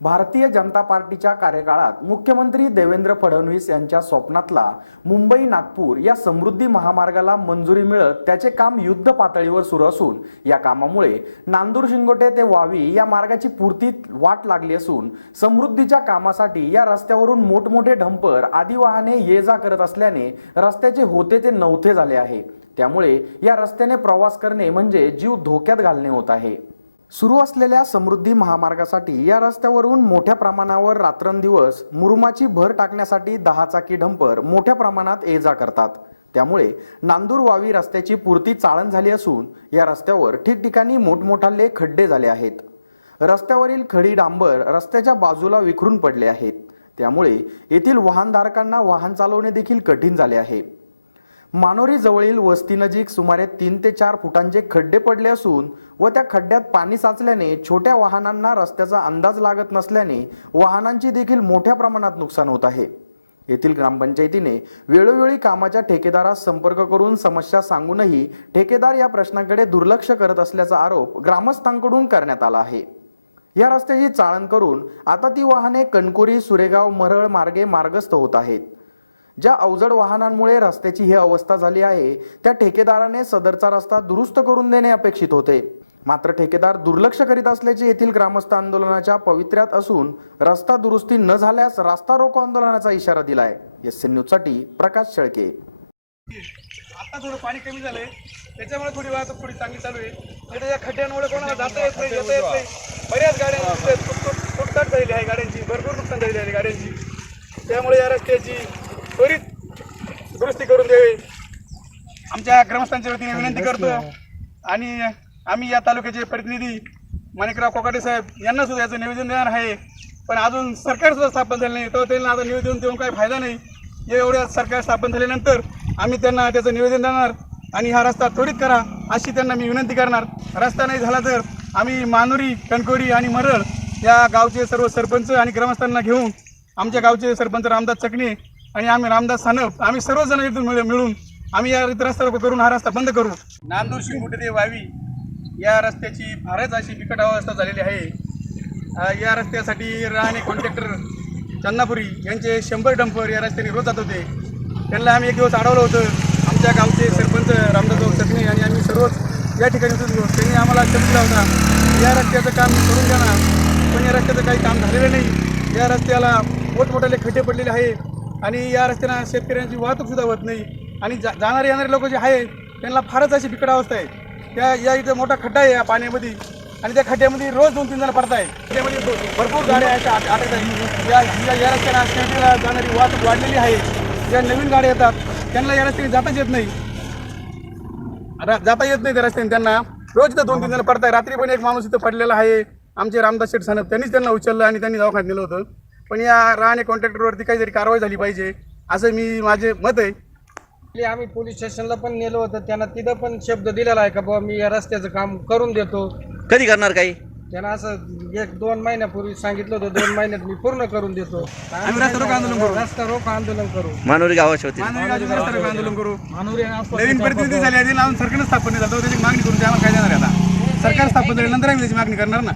भारतीय जनता पार्टीच्या कार्यकाळात मुख्यमंत्री देवेंद्र फडणवीस यांच्या स्वप्नातला मुंबई नागपूर या समृद्धी महामार्गाला मंजुरी मिळत त्याचे काम युद्ध पातळीवर सुरू असून या कामामुळे नांदूर शिंगोटे ते वावी या मार्गाची पूर्ती वाट लागली असून समृद्धीच्या कामासाठी या रस्त्यावरून मोठमोठे ढंपर आदी वाहने ये जा करत असल्याने रस्त्याचे होते ते नव्हते झाले आहे. त्यामुळे या रस्त्याने प्रवास करणे म्हणजे जीव धोक्यात घालणे होत आहे. सुरू असलेल्या समृद्धी महामार्गासाठी या रस्त्यावरून मोठ्या प्रमाणावर रात्रंदिवस मुरुमाची भर टाकण्यासाठी दहा चाकी डंपर मोठ्या प्रमाणात ये जा करतात. त्यामुळे नांदूर वावी रस्त्याची पूर्ती चाळण झाली असून या रस्त्यावर ठिकठिकाणी मोठमोठाले खड्डे झाले आहेत. रस्त्यावरील खडी डांबर रस्त्याच्या बाजूला विखरून पडले आहेत. त्यामुळे येथील वाहनधारकांना वाहन चालवणे देखील कठीण झाले आहे. मानोरी जवळील वस्तीनजीक सुमारे तीन ते चार फुटांचे खड्डे पडले असून व त्या खड्ड्यात पाणी साचल्याने छोट्या वाहनांना रस्त्याचा अंदाज लागत नसल्याने वाहनांची देखील मोठ्या प्रमाणात नुकसान होत आहे. येथील ग्रामपंचायतीने वेळोवेळी कामाच्या ठेकेदारास संपर्क करून समस्या सांगूनही ठेकेदार या प्रश्नाकडे दुर्लक्ष करत असल्याचा आरोप ग्रामस्थांकडून करण्यात आला आहे. या रस्त्याची चाळण करून आता ती वाहने कणकुरी सुरेगाव मरळ मार्गे मार्गस्थ होत आहेत. ज्या अवजड वाहनांमुळे रस्त्याची ही अवस्था झाली आहे त्या ठेकेदाराने सदरचा रस्ता दुरुस्त करून देणे अपेक्षित होते. मात्र ठेकेदार दुर्लक्ष करीत असल्याचे येथील ग्रामस्थ आंदोलनाच्या पवित्र्यात असून रस्ता दुरुस्ती न झाल्यास रास्ता रोको आंदोलनाचा इशारा दिलाय. एस न्यूजसाठी प्रकाश शेळके. आता थोडं पाणी कमी झालंय. त्याच्यामुळे थोडी वाहतूक थोडी चांगली चालू आहे. नाही खड्ड्यांमुळे कोणाला जाता येत नाही येता येत नाही. बऱ्याच गाड्या तुटताट झालेली आहे गाड्यांची. भरपूर नुकसान झालेली आहे गाड्यांची. त्यामुळे या रस्त्याची त्वरित दुरुस्ती करून द्यावी. आमच्या ग्रामस्थांच्या वतीने विनंती करतो. आणि आम्ही या तालुक्याचे प्रतिनिधी माणिकराव कोकाटे साहेब यांना सुद्धा याचं निवेदन देणार आहे. पण अजून सरकार सुद्धा स्थापन झालं नाही. तर त्यांना आता निवेदन देऊन काही फायदा नाही. या एवढ्या सरकार स्थापन झाल्यानंतर आम्ही त्यांना त्याचं निवेदन देणार आणि हा रस्ता त्वरित करा अशी त्यांना मी विनंती करणार. रस्ता नाही झाला तर आम्ही मानुरी कणकोरी आणि मरळ या गावचे सर्व सरपंच आणि ग्रामस्थांना घेऊन आमच्या गावचे सरपंच रामदास चकणे आणि आम्ही रामदास सानप आम्ही सर्वजण इथून मिळ- मिळून आम्ही या इथं रस्ता करून हा रस्ता बंद करू. नांदूर शिंगुटे वावी या रस्त्याची फारच अशी बिकट अवस्था झालेली आहे. अ, या रस्त्यासाठी राहणे कॉन्ट्रॅक्टर चन्नापुरी यांचे शंभर डंपर या रस्त्याने रोज जात होते. त्यांना आम्ही एक दिवस अडवलं होतं. आमच्या गावचे सरपंच रामदास चटणे आणि आम्ही सर्वच या ठिकाणी होतो. त्यांनी आम्हाला सांगितलं होता या रस्त्याचं काम करून देणार पण या रस्त्याचं काही काम झालेलं नाही. या रस्त्याला मोठमोठाले खड्डे पडलेले आहे आणि या रस्त्यानं शेतकऱ्यांची वाहतूक सुद्धा होत नाही. आणि जा जाणारे येणारे लोक जे आहेत त्यांना फारच अशी बिकट अवस्था आहे. त्या या इथं मोठा खड्डा आहे या पाण्यामध्ये. आणि त्या खड्ड्यामध्ये रोज दोन तीन जण पडत आहे त्यामध्ये भरपूर गाड्या अशा अटकत आहेत. या या या रस्त्याला जाणारी वाहतूक वाढलेली आहे. ज्या नवीन गाड्या येतात त्यांना या रस्त्याने जाताच येत नाही. जाता येत नाही त्या रस्त्याने त्यांना. रोज तर दोन तीन जण पडत आहे रात्री पण एक माणूस इथं पडलेला आहे. आमचे रामदास शेठ सानप त्यांनीच त्यांना उचललं आणि त्यांनी दवाखान्यात नेलं होतं. पण या राहणे कॉन्ट्रॅक्टरवरती काहीतरी कारवाई झाली पाहिजे असं मी माझे मत आहे. आम्ही पोलीस स्टेशनला पण नेलो होतं त्यांना तिथं पण शब्द दिलेला आहे का बाबा मी या रस्त्याचं काम करून देतो. कधी करणार काही? त्यांना असं एक दोन महिन्यापूर्वी सांगितलं होतं दोन महिन्यात मी पूर्ण करून देतो. आम्ही रस्ता रोको आंदोलन करू. रस्ता रोको आंदोलन करू. मानोरी गावाच्या वतीने मानवी गावचे रस्ता रोको आंदोलन करू. नवीन प्रतिनिधी झाले आधी लावून सरकारनं स्थापन झालं त्याची मागणी करून ते आम्हाला काय देणार आहे आता? सरकार स्थापन झाल्यानंतर आम्ही त्याची मागणी करणार ना?